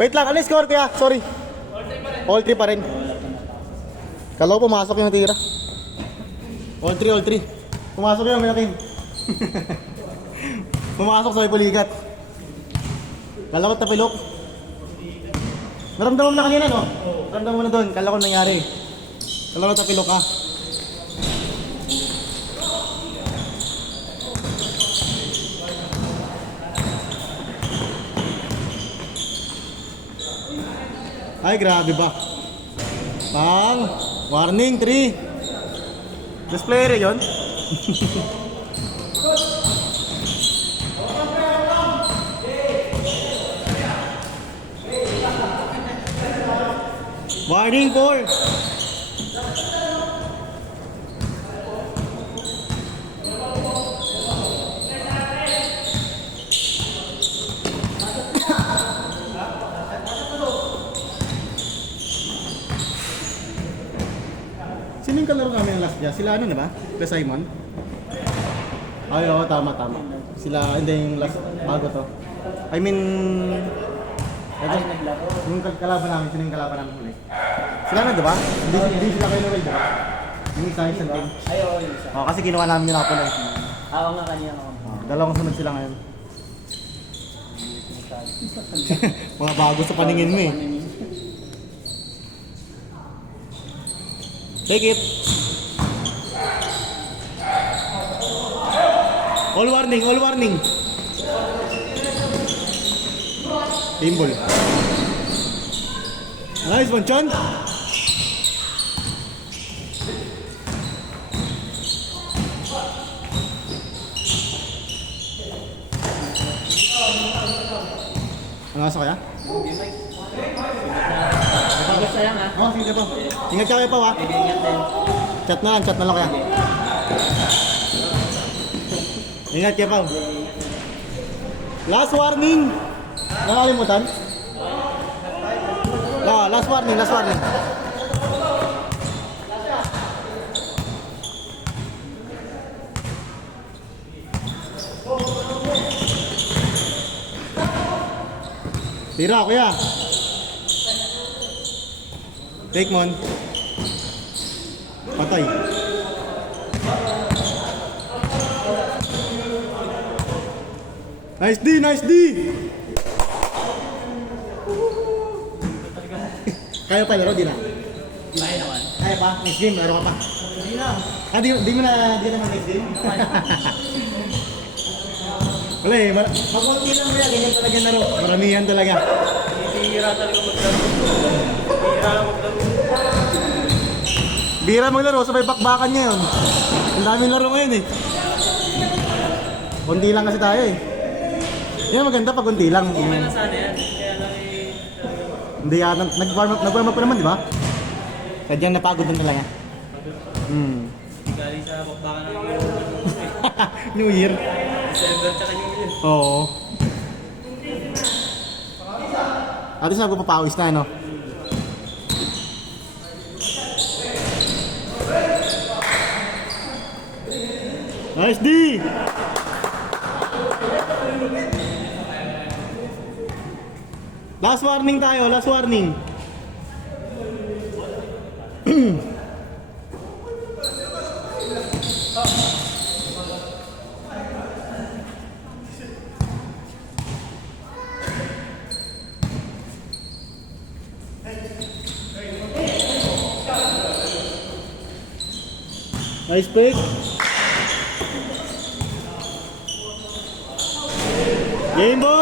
Wait lang, ano yung score kuya? Sorry. All 3 pa rin. Kala ko pumasok yung tira. All 3, all 3. Pumasok yung malaking. Pumasok sa may pulikat. Kala ko tapilok. Naramdaman mo na kanina, no? Naramdaman mo na doon. Kala ko nangyari. Kala ko tapilok ka. Ay, grabe ba? Pang, warning, 3. Displayer yun? Warning, 4. Sino yung kalaro namin yung last dyan? Sila ano na ba? Sila Simon? Ay, oo, tama. Sila, hindi yung last, bago to. I mean, ito, yung kalaban namin, sino yung kalaban namin huli? Sila na, diba? Hindi sila kayo na-raid, diba? Yung isa yung team. Ay, oo, yung isa. Oo, kasi ginawa namin yung Apple eh. Oo nga, kanina ako. Dalawang sunod sila ngayon. Mga bago sa paningin mo eh. Take it. All warning, all warning. Team ball. Nice one, Chon. Ang asa kaya? Basta lang ha. Oh, sige po. Ingat ka kayo pa, ha? Ingat din. Chat na lang kaya. Ingat kayo pa. Last warning. Nakalimutan? Last warning. Tira, kuya. Take mon. Patay. Nice D. Kaya pa laro, di na? Kaya naman. Kaya pa? Next game, laro ka pa? Hindi na. Di naman next game? Wala eh, makunti lang kaya, ganyan talaga laro. Maramihan talaga. Bihira talaga maglaro. Bihira lang maglaro. Bira maglaro, sabay bakbakan niya yun. Ang daming laro ngayon eh. Kunti lang kasi tayo eh. Yan maganda pag kunti lang. Okay na sana yan. Kaya lang eh. Hindi ka, nag-warm up pa naman, di ba? Sadyang napagod din talaga. Galing sa bakbakan ng Euro. New Year. December tsaka New Year. Oo. At least nagpapawis na, no? Nice D! Last warning tayo, last warning. Nice pick. Game ball!